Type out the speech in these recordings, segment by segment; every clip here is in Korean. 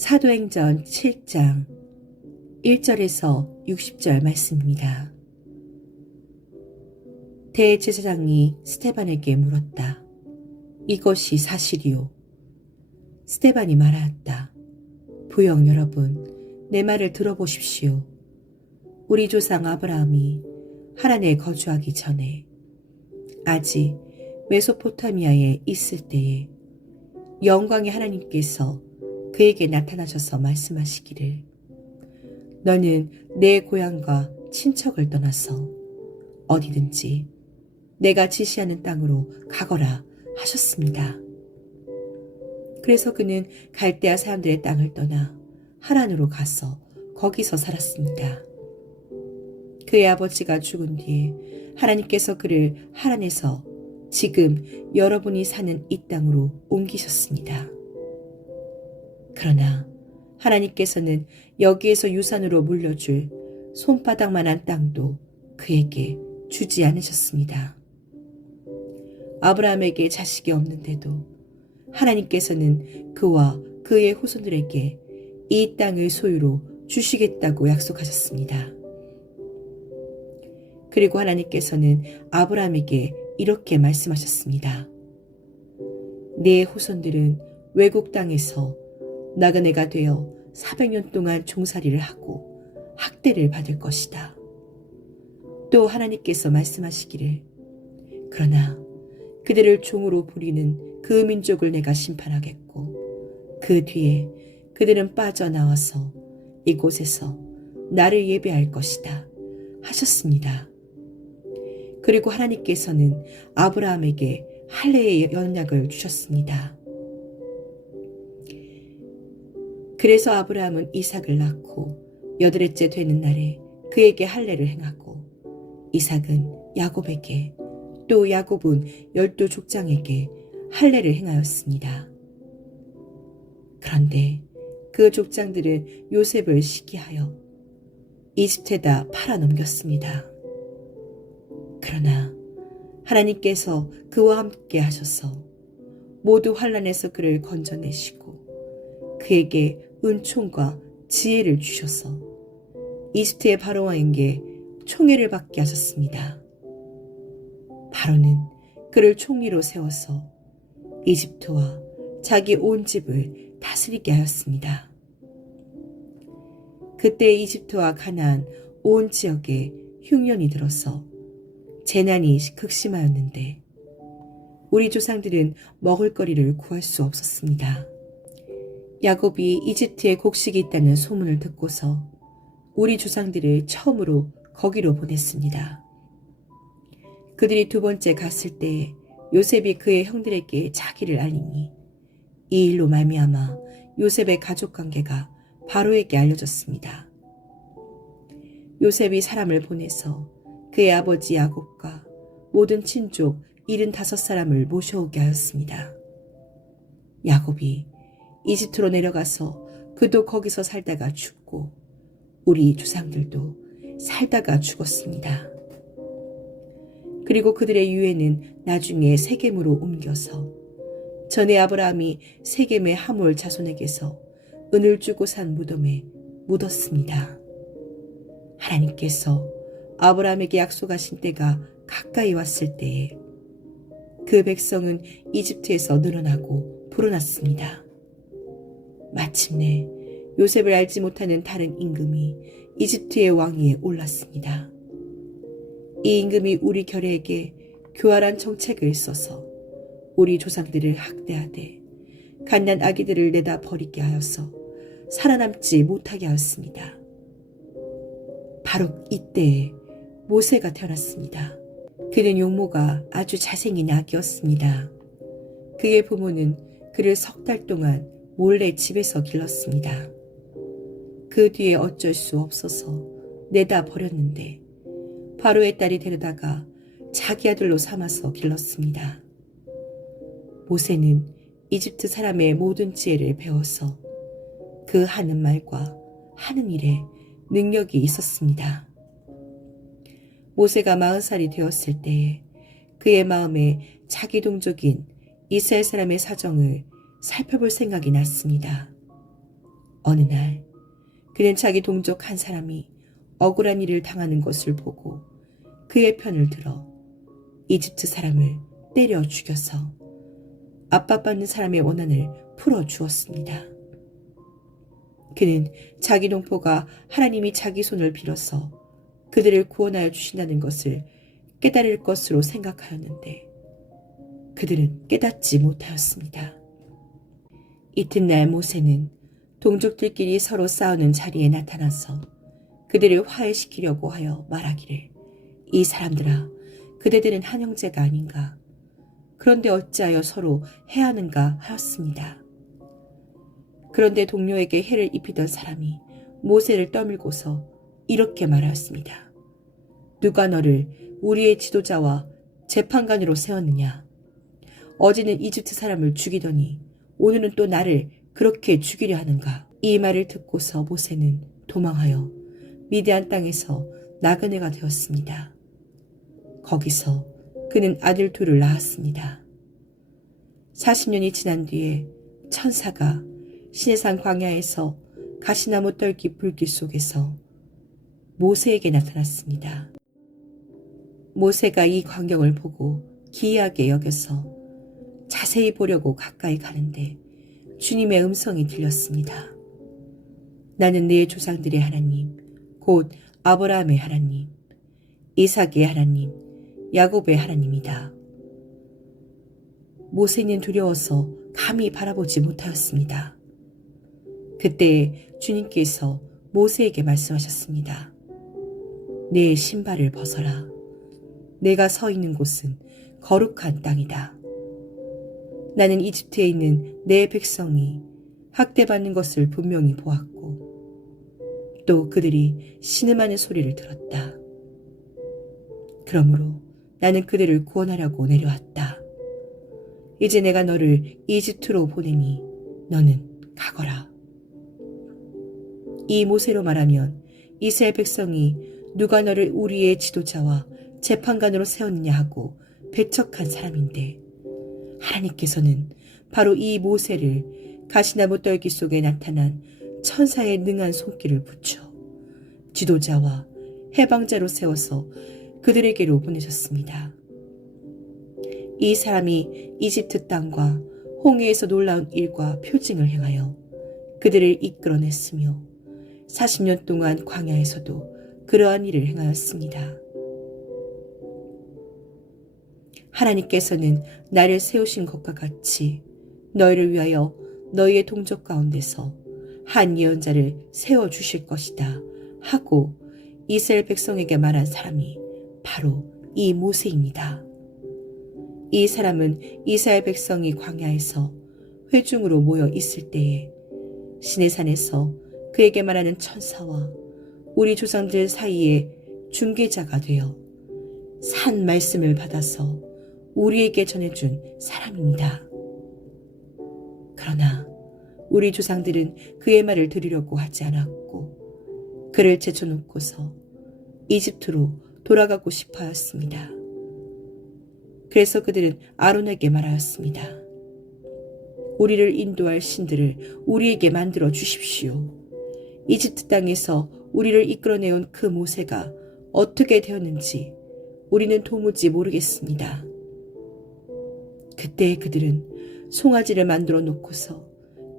사도행전 7장 1절에서 60절 말씀입니다. 대제사장이 스데반에게 물었다. 이것이 사실이요? 스데반이 말하였다. 부영 여러분, 내 말을 들어보십시오. 우리 조상 아브라함이 하란에 거주하기 전에 아직 메소포타미아에 있을 때에 영광의 하나님께서 그에게 나타나셔서 말씀하시기를 너는 내 고향과 친척을 떠나서 어디든지 내가 지시하는 땅으로 가거라 하셨습니다. 그래서 그는 갈대아 사람들의 땅을 떠나 하란으로 가서 거기서 살았습니다. 그의 아버지가 죽은 뒤에 하나님께서 그를 하란에서 지금 여러분이 사는 이 땅으로 옮기셨습니다. 그러나 하나님께서는 여기에서 유산으로 물려줄 손바닥만한 땅도 그에게 주지 않으셨습니다. 아브라함에게 자식이 없는데도 하나님께서는 그와 그의 후손들에게 이 땅을 소유로 주시겠다고 약속하셨습니다. 그리고 하나님께서는 아브라함에게 이렇게 말씀하셨습니다. 네 후손들은 외국 땅에서 나그네가 되어 400년 동안 종살이를 하고 학대를 받을 것이다. 또 하나님께서 말씀하시기를 그러나 그들을 종으로 부리는 그 민족을 내가 심판하겠고 그 뒤에 그들은 빠져나와서 이곳에서 나를 예배할 것이다 하셨습니다. 그리고 하나님께서는 아브라함에게 할례의 언약을 주셨습니다. 그래서 아브라함은 이삭을 낳고 8일째 되는 날에 그에게 할례를 행하고 이삭은 야곱에게 또 야곱은 12족장에게 할례를 행하였습니다. 그런데 그 족장들은 요셉을 시기하여 이집트에다 팔아넘겼습니다. 그러나 하나님께서 그와 함께 하셔서 모두 환난에서 그를 건져내시고 그에게 은총과 지혜를 주셔서 이집트의 바로왕에게 총애를 받게 하셨습니다. 바로는 그를 총리로 세워서 이집트와 자기 온 집을 다스리게 하였습니다. 그때 이집트와 가나안 온 지역에 흉년이 들어서 재난이 극심하였는데 우리 조상들은 먹을거리를 구할 수 없었습니다. 야곱이 이집트에 곡식이 있다는 소문을 듣고서 우리 조상들을 처음으로 거기로 보냈습니다. 그들이 두 번째 갔을 때 요셉이 그의 형들에게 자기를 알리니 이 일로 말미암아 요셉의 가족관계가 바로에게 알려졌습니다. 요셉이 사람을 보내서 그의 아버지 야곱과 모든 친족 75사람을 모셔오게 하였습니다. 야곱이 이집트로 내려가서 그도 거기서 살다가 죽고 우리 조상들도 살다가 죽었습니다. 그리고 그들의 유해는 나중에 세겜으로 옮겨서 전에 아브라함이 세겜의 하몰 자손에게서 은을 주고 산 무덤에 묻었습니다. 하나님께서 아브라함에게 약속하신 때가 가까이 왔을 때에 그 백성은 이집트에서 늘어나고 불어났습니다. 마침내 요셉을 알지 못하는 다른 임금이 이집트의 왕위에 올랐습니다. 이 임금이 우리 결에게 교활한 정책을 써서 우리 조상들을 학대하되 갓난 아기들을 내다 버리게 하여서 살아남지 못하게 하였습니다. 바로 이때에 모세가 태어났습니다. 그는 용모가 아주 잘생긴 아기였습니다. 그의 부모는 그를 3달 동안 몰래 집에서 길렀습니다. 그 뒤에 어쩔 수 없어서 내다 버렸는데 바로의 딸이 데려다가 자기 아들로 삼아서 길렀습니다. 모세는 이집트 사람의 모든 지혜를 배워서 그 하는 말과 하는 일에 능력이 있었습니다. 모세가 40살이 되었을 때에 그의 마음에 자기 동족인 이스라엘 사람의 사정을 살펴볼 생각이 났습니다. 어느 날 그는 자기 동족 한 사람이 억울한 일을 당하는 것을 보고 그의 편을 들어 이집트 사람을 때려 죽여서 압박받는 사람의 원한을 풀어주었습니다. 그는 자기 동포가 하나님이 자기 손을 빌어서 그들을 구원하여 주신다는 것을 깨달을 것으로 생각하였는데 그들은 깨닫지 못하였습니다. 이튿날 모세는 동족들끼리 서로 싸우는 자리에 나타나서 그들을 화해시키려고 하여 말하기를, 이 사람들아, 그대들은 한 형제가 아닌가? 그런데 어찌하여 서로 해하는가 하였습니다. 그런데 동료에게 해를 입히던 사람이 모세를 떠밀고서 이렇게 말하였습니다. 누가 너를 우리의 지도자와 재판관으로 세웠느냐? 어제는 이집트 사람을 죽이더니 오늘은 또 나를 그렇게 죽이려 하는가? 이 말을 듣고서 모세는 도망하여 미디안 땅에서 나그네가 되었습니다. 거기서 그는 아들 둘을 낳았습니다. 40년이 지난 뒤에 천사가 시내산 광야에서 가시나무 떨기 불길 속에서 모세에게 나타났습니다. 모세가 이 광경을 보고 기이하게 여겨서 자세히 보려고 가까이 가는데 주님의 음성이 들렸습니다. 나는 네 조상들의 하나님, 곧 아브라함의 하나님, 이삭의 하나님, 야곱의 하나님이다. 모세는 두려워서 감히 바라보지 못하였습니다. 그때 주님께서 모세에게 말씀하셨습니다. 내 신발을 벗어라. 내가 서 있는 곳은 거룩한 땅이다. 나는 이집트에 있는 내 백성이 학대받는 것을 분명히 보았고 또 그들이 신음하는 소리를 들었다. 그러므로 나는 그들을 구원하려고 내려왔다. 이제 내가 너를 이집트로 보내니 너는 가거라. 이 모세로 말하면 이스라엘 백성이 누가 너를 우리의 지도자와 재판관으로 세웠느냐 하고 배척한 사람인데 하나님께서는 바로 이 모세를 가시나무 떨기 속에 나타난 천사의 능한 손길을 붙여 지도자와 해방자로 세워서 그들에게로 보내셨습니다. 이 사람이 이집트 땅과 홍해에서 놀라운 일과 표징을 행하여 그들을 이끌어냈으며 40년 동안 광야에서도 그러한 일을 행하였습니다. 하나님께서는 나를 세우신 것과 같이 너희를 위하여 너희의 동족 가운데서 한 예언자를 세워주실 것이다 하고 이스라엘 백성에게 말한 사람이 바로 이 모세입니다. 이 사람은 이스라엘 백성이 광야에서 회중으로 모여 있을 때에 시내산에서 그에게 말하는 천사와 우리 조상들 사이에 중개자가 되어 산 말씀을 받아서 우리에게 전해준 사람입니다. 그러나 우리 조상들은 그의 말을 들으려고 하지 않았고 그를 제쳐놓고서 이집트로 돌아가고 싶어 하였습니다. 그래서 그들은 아론에게 말하였습니다. 우리를 인도할 신들을 우리에게 만들어 주십시오. 이집트 땅에서 우리를 이끌어내온 그 모세가 어떻게 되었는지 우리는 도무지 모르겠습니다. 그때 그들은 송아지를 만들어 놓고서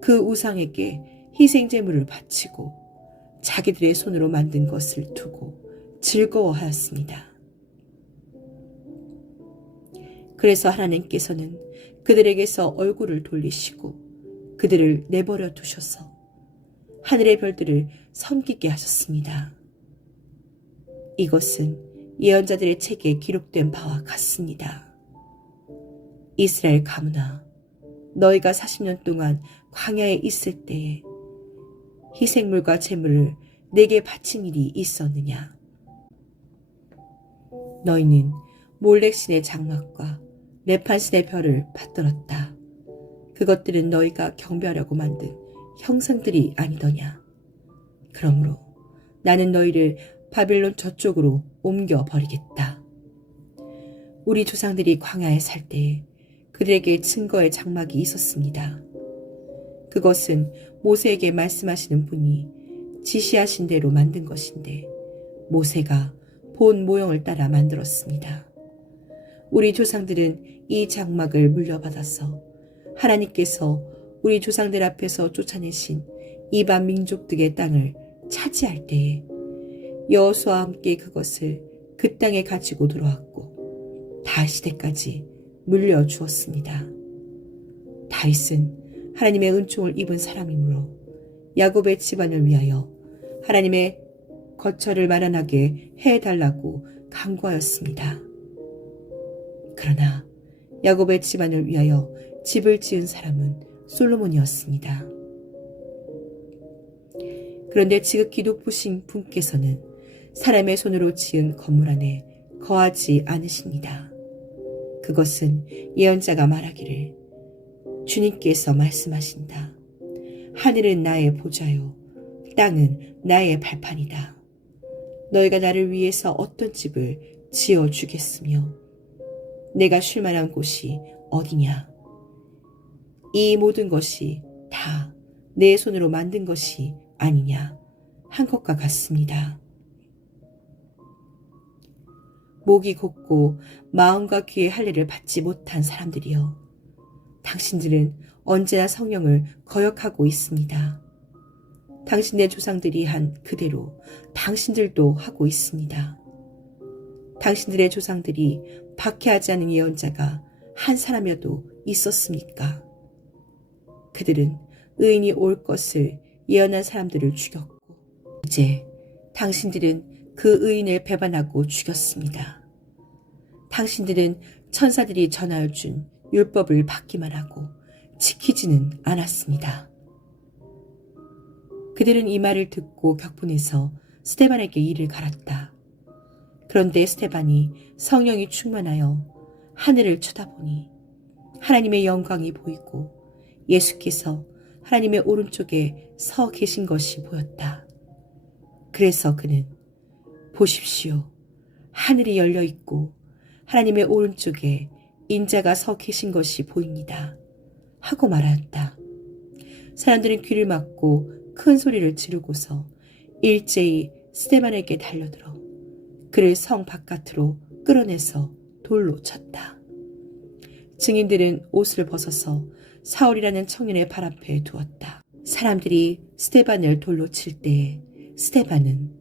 그 우상에게 희생제물을 바치고 자기들의 손으로 만든 것을 두고 즐거워하였습니다. 그래서 하나님께서는 그들에게서 얼굴을 돌리시고 그들을 내버려 두셔서 하늘의 별들을 섬기게 하셨습니다. 이것은 예언자들의 책에 기록된 바와 같습니다. 이스라엘 가문아, 너희가 40년 동안 광야에 있을 때에 희생물과 제물을 내게 바친 일이 있었느냐? 너희는 몰렉신의 장막과 레판신의 별을 받들었다. 그것들은 너희가 경배하려고 만든 형상들이 아니더냐? 그러므로 나는 너희를 바빌론 저쪽으로 옮겨버리겠다. 우리 조상들이 광야에 살 때에 그들에게 증거의 장막이 있었습니다. 그것은 모세에게 말씀하시는 분이 지시하신 대로 만든 것인데 모세가 본 모형을 따라 만들었습니다. 우리 조상들은 이 장막을 물려받아서 하나님께서 우리 조상들 앞에서 쫓아내신 이방 민족들의 땅을 차지할 때에 여호수아와 함께 그것을 그 땅에 가지고 들어왔고 다윗시대까지 물려주었습니다. 다윗은 하나님의 은총을 입은 사람이므로 야곱의 집안을 위하여 하나님의 거처를 마련하게 해달라고 간구하였습니다. 그러나 야곱의 집안을 위하여 집을 지은 사람은 솔로몬이었습니다. 그런데 지극히 높으신 분께서는 사람의 손으로 지은 건물 안에 거하지 않으십니다. 그것은 예언자가 말하기를 주님께서 말씀하신다. 하늘은 나의 보좌요 땅은 나의 발판이다. 너희가 나를 위해서 어떤 집을 지어주겠으며 내가 쉴 만한 곳이 어디냐. 이 모든 것이 다 내 손으로 만든 것이 아니냐 한 것과 같습니다. 목이 곧고 마음과 귀의 할례를 받지 못한 사람들이여, 당신들은 언제나 성령을 거역하고 있습니다. 당신의 조상들이 한 그대로 당신들도 하고 있습니다. 당신들의 조상들이 박해하지 않은 예언자가 한 사람이라도 있었습니까? 그들은 의인이 올 것을 예언한 사람들을 죽였고 이제 당신들은 그 의인을 배반하고 죽였습니다. 당신들은 천사들이 전하여 준 율법을 받기만 하고 지키지는 않았습니다. 그들은 이 말을 듣고 격분해서 스데반에게 이를 갈았다. 그런데 스데반이 성령이 충만하여 하늘을 쳐다보니 하나님의 영광이 보이고 예수께서 하나님의 오른쪽에 서 계신 것이 보였다. 그래서 그는 보십시오. 하늘이 열려 있고 하나님의 오른쪽에 인자가 서 계신 것이 보입니다. 하고 말하였다. 사람들은 귀를 막고 큰 소리를 지르고서 일제히 스데반에게 달려들어 그를 성 바깥으로 끌어내서 돌로 쳤다. 증인들은 옷을 벗어서 사울이라는 청년의 발 앞에 두었다. 사람들이 스데반을 돌로 칠 때에 스데반은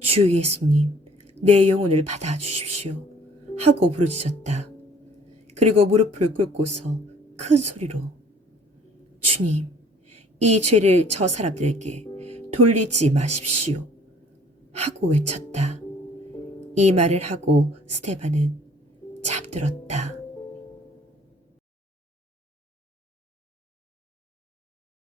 주 예수님, 내 영혼을 받아주십시오 하고 부르짖었다. 그리고 무릎을 꿇고서 큰 소리로 주님, 이 죄를 저 사람들에게 돌리지 마십시오 하고 외쳤다. 이 말을 하고 스데반은 잠들었다.